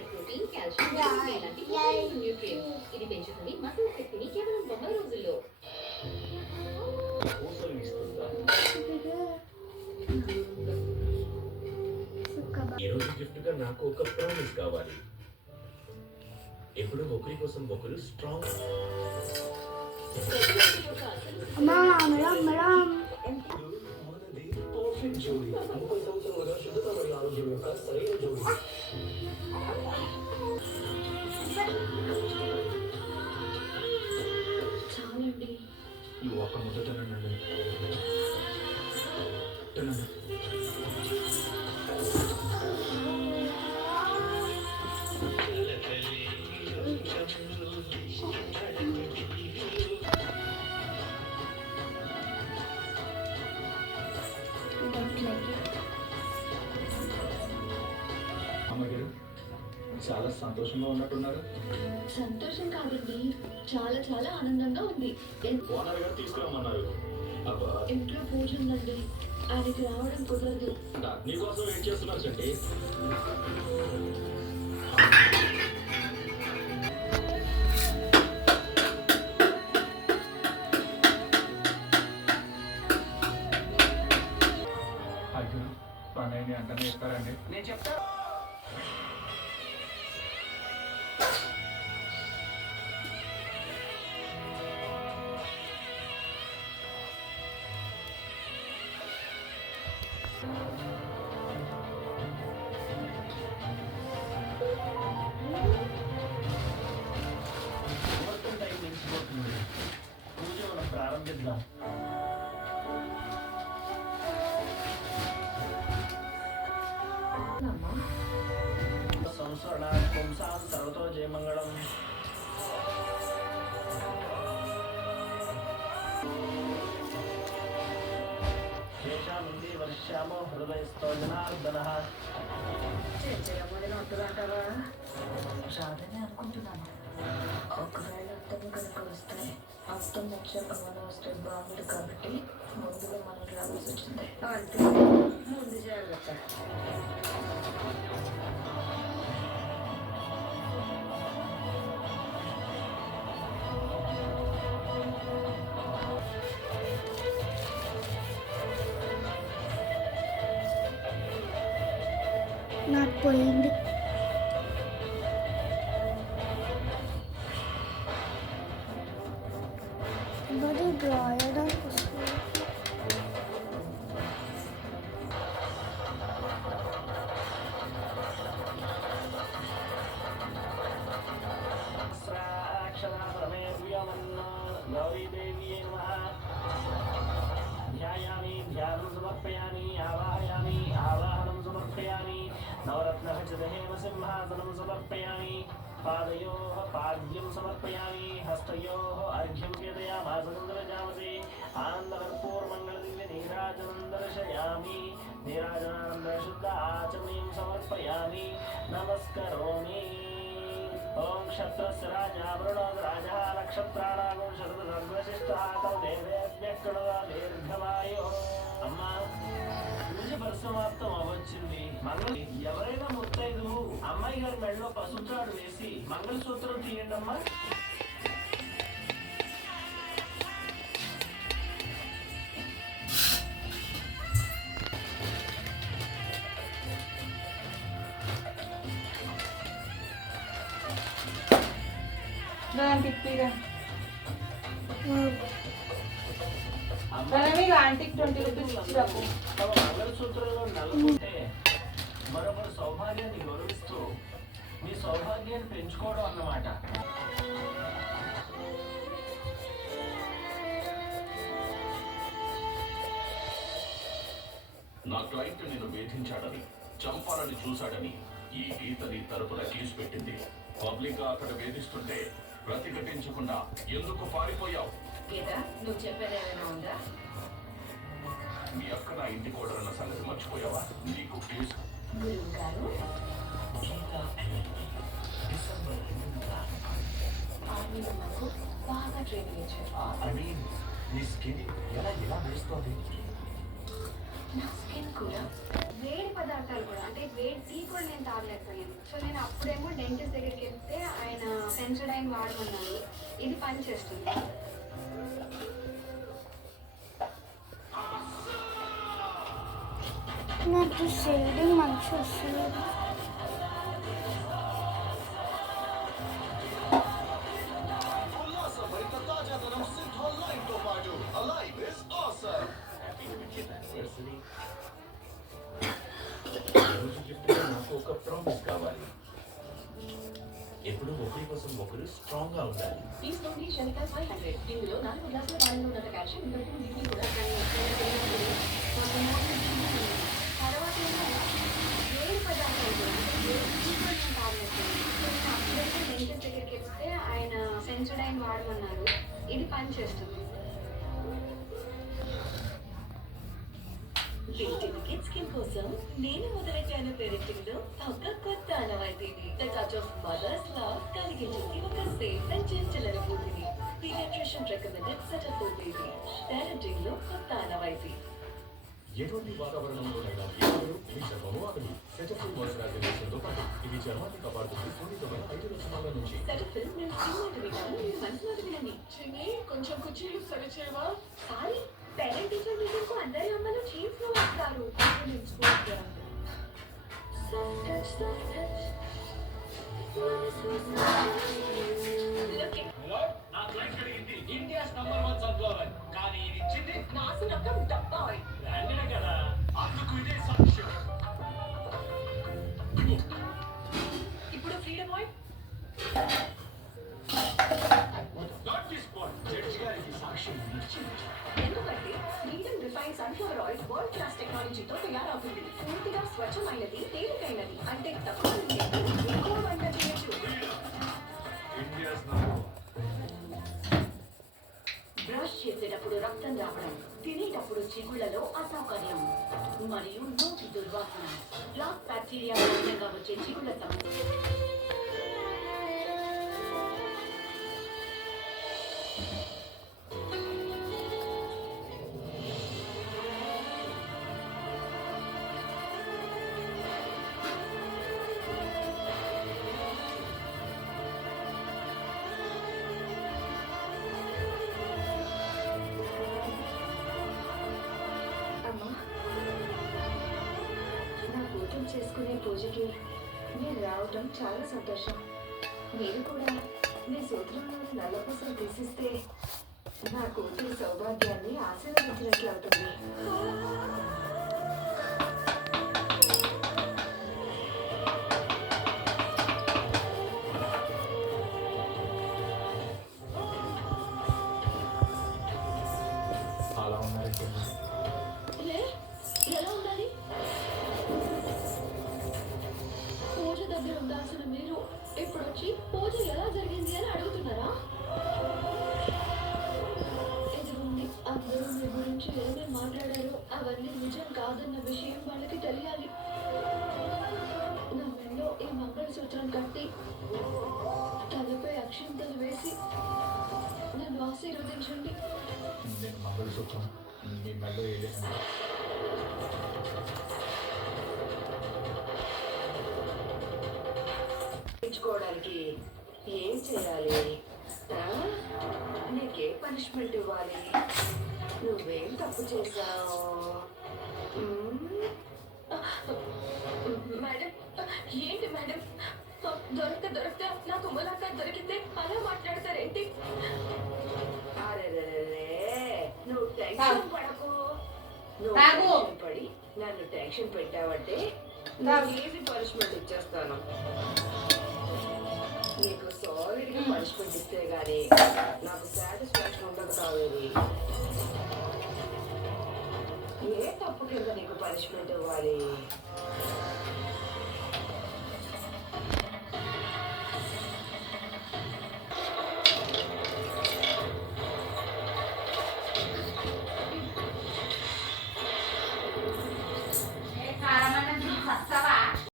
High protein, calcium, లాంటి nutrients. ఇది పెంచుతుంది మసిల్ శక్తిని కేవలం 90 రోజుల్లో. ఈరోజు గిఫ్ట్ గా నాకు ఒక ప్రామిస్ కావాలి. ఎప్పుడు ఒకరి కోసం ఒకరు స్ట్రాంగ్. చాలండి. ఈ ఒక్క ముద్ద తినండి. తినండి. అమ్మగారు చాలా సంతోషంగా ఉన్నట్టున్నారు. సంతోషం కాదండి, చాలా చాలా ఆనందంగా ఉంది. ఓనర్ గారు తీసుకురమ్మన్నారు. ఇంట్లో పూజ ఉందండి, ఆయనకి రావడం కుదరదు. నీకోసం వెయిట్ చేస్తున్నారు చంటి. అయ్యో పని అంటనే చెప్తారండి. నేను చెప్తా. పూజ మనం ప్రారంభిద్దాం. సంస్మరణ పుంసాం సర్వతో జయమంగళం. శేషానంది వర్ష్యామో హృదయస్థో జనార్దనః. వద్దులంటారా? రాదని అనుకుంటున్నాను. ఒకవేళ అత్తమ్మ కనుక వస్తే, అత్తమ్మ వచ్చాక మనం వస్తే బాగుంది కాబట్టి ముందుగా మనం రావాల్సి వచ్చింది. అంటే ముందు జాగ్రత్త. నాకు పోయింది. బడి డ్రాయడానికి వస్తుంది. గౌరీదేవ్యై నమః. ధ్యాయామి, ధ్యానం సమర్పయామి, ఆవాహయామి, ఆవాహనం సమర్పయామి, నవరత్నఖచిత హేమసింహాసనం సమర్పయామి, పాదయోః పాద్యం సమర్పయామి, హస్తయోః అర్ఘ్యం వేదయామాసనందరజామసి, ఆనందకర్పూరమంగళదివ్య నీరాజనం దర్శయామి, నీరాజనానంద శుద్ధ ఆచమనీయం సమర్పయామి, నమస్కరోమి. ఓం క్షత్రస్య రాజా వరుణో రాజా నక్షత్రాణాగో శరద సర్వశిష్టః తవ దేవేభ్యః కృణవ దీర్ఘమాయో. అమ్మా పూజ పరిసమాప్తం అవ్వచ్చింది. ఎవరైనా ముత్తైదువు అమ్మాయి గారి మెడలో పసుపుత్రాడు వేసి మంగళసూత్రం తీయండి అమ్మా. తమ మంగళసూత్రంలో నలుగుంటే మరొకరు సౌభాగ్యాన్ని గౌరవిస్తూ మీ సౌభాగ్యాన్ని పెంచుకోవడం అన్నమాట. నా క్లయింట్ నిన్ను వేధించాడని, చంపాలని చూశాడని ఈ గీత నీ తరపున కేసు పెట్టింది. పబ్లిక్ గా అక్కడ వేధిస్తుంటే ప్రతిఘటించకుండా ఎందుకు పారిపోయావు? గీత, నువ్వు చెప్పేది ఏమైనా ఉందా? మీ అక్క నా ఇంటి కోడలన్న సంగతి మర్చిపోయావా? నీకు కేసు. గురువు గారు, ఆర్మీలో నాకు బాగా ట్రైనింగ్ ఇచ్చారు. నీ స్కిన్ ఎలా మెరుస్తోంది? నా స్కిన్ కూడా వేడి పదార్థాలు కూడా అంటే వేడి టీ కూడా నేను తాగలేకపోయాను. సో నేను అప్పుడేమో డెంటిస్ట్ దగ్గరికి వెళ్తే ఆయన సెన్సోడైన్ వాడమన్నారు. ఇది పని చేస్తుంది. నాకు షేడింగ్ మంచి వస్తుంది. ఉల్లాసభరిత తాజాదనం సింథాల్ లైమ్ తో పాటు alive is awesome. Happy 20th anniversary. ఈరోజు గిఫ్ట్గా నాకు ఒక ప్రామిస్ కావాలి. ఎప్పుడు ఒకరి కోసం ఒకరు స్ట్రాంగ్ గా ఉండాలి. తీసుకోండి శనిక 500. ఇందులో 4 గ్లాసుల పాలలో ఉన్న కాల్షియం విటమిన్ డి కూడా తర్వాత ఏమో వేడి పదార్థాలు కూడా అంటే వేడి టీ కూడా నేను తాగలేకపోయాను. సో నేను అప్పుడైతే డెంటిస్ట్ దగ్గరికి వెళ్తే ఆయన సెన్సోడైన్ వాడమన్నారు. ఇది పని చేస్తుంది. కిడ్స్ స్కిన్ కోసం నేను మొదలెట్టాను పేరెంటింగ్ లో ఒక కొత్త ఆనవాయితీని the touch of mother's love కలిగించింది ఒక సేఫ్ అండ్ జెంటిల్ అనుభూతిని. Paediatrician recommended setup for baby. Parenting లో కొత్త ఆనవాయితీ. ఎటువంటి వాతావరణంలోనైనా పిల్లలు మీ చర్మము ఆగదు. సెటఫిల్ మాయిశ్చరైజేషన్ తో పాటు ఇది చర్మాన్ని కాపాడుతుంది సున్నితమైన 5 లక్షణాల నుంచి. సెటఫిల్ నేను చిన్నది విన్నాను, మీరు మంచి మాట వినండి. చిన్ని కొంచెం కుర్చీలు సరిచేవా? సారీ, పేరెంట్ టీచర్ మీటింగ్ కు అందరి అమ్మలు చీఫ్ లో వస్తారు. నా క్లయింట్ అడిగింది ఇండియాస్ నంబర్ 1 సన్ఫ్లవర్, కానీ ఇది ఇచ్చింది నాసు రకం డబ్బా ఆయిల్. బ్రాండెడ్ కదా, అందుకు ఇదే సాక్ష్యం. ఇప్పుడు freedom oil not this point judge గారికి సాక్ష్యం ఇచ్చింది. ఎందుకంటే freedom refine sunflower oil world class టెక్నాలజీతో తయారవుతుంది. పూర్తిగా స్వచ్ఛమైనది, తేలికైనది, అంటే తక్కువ నీటితో ఎక్కువ వంట చేయొచ్చు. India's number 1. బ్రష్ చేసేటప్పుడు రక్తం రావడం, తినేటప్పుడు చిగుళ్లలో అసౌకర్యం మరియు నోటి దుర్వాసన, బ్లాక్ బ్యాక్టీరియా కారణంగా వచ్చే చిగుళ్ల సమస్య. అమ్మా, నా కూతురు చేసుకునే పూజకి నేను రావటం చాలా సంతోషం. మీరు కూడా మీ సూత్రంలోని నల్లపూసలు తీసిస్తే నా కూతురు సౌభాగ్యాన్ని ఆశీర్వదించినట్లు అవుతుంది. అలా ఉన్నారంటే ఎలా ఉండాలి? పూజ దగ్గర ఉండాల్సిన మీరు ఇప్పుడు వచ్చి పూజ ఎలా జరిగింది అని అడుగుతున్నారా? ఎదుగుండి అందరూ మీ గురించి ఏమేమి మాట్లాడారో అవన్నీ నిజం కాదన్న విషయం వాళ్ళకి తెలియాలి. నా మెడలో ఈ మంగళసూత్రం కట్టి తలపై అక్షింతలు వేసి నన్ను ఆశీర్వదించండి. నేను మంగళసూత్రం మీ మెడలో వేయలేనండి. తెచ్చుకోవడానికి ఏం చేయాలి? నీకే పనిష్మెంట్ ఇవ్వాలి? నువ్వేం తప్పు చేశావు? మేడం, ఏంటి మేడం? దొరకతా నాకు ములాఖాత్ దొరికితే అలా మాట్లాడతారేంటి? అరే, నువ్వు టెన్షన్ పడకు. నువ్వు టెన్షన్ పడి నన్ను టెన్షన్ పెట్టావంటే నాకు ఈజీ పనిష్మెంట్ ఇచ్చేస్తాను. నీకు సాలిడ్ గా పనిష్మెంట్ ఇస్తే గానీ నాకు సాటిస్ఫాక్షన్ ఉండదు కావేది. ఏ తప్పు కింద నీకు పనిష్మెంట్ ఇవ్వాలి?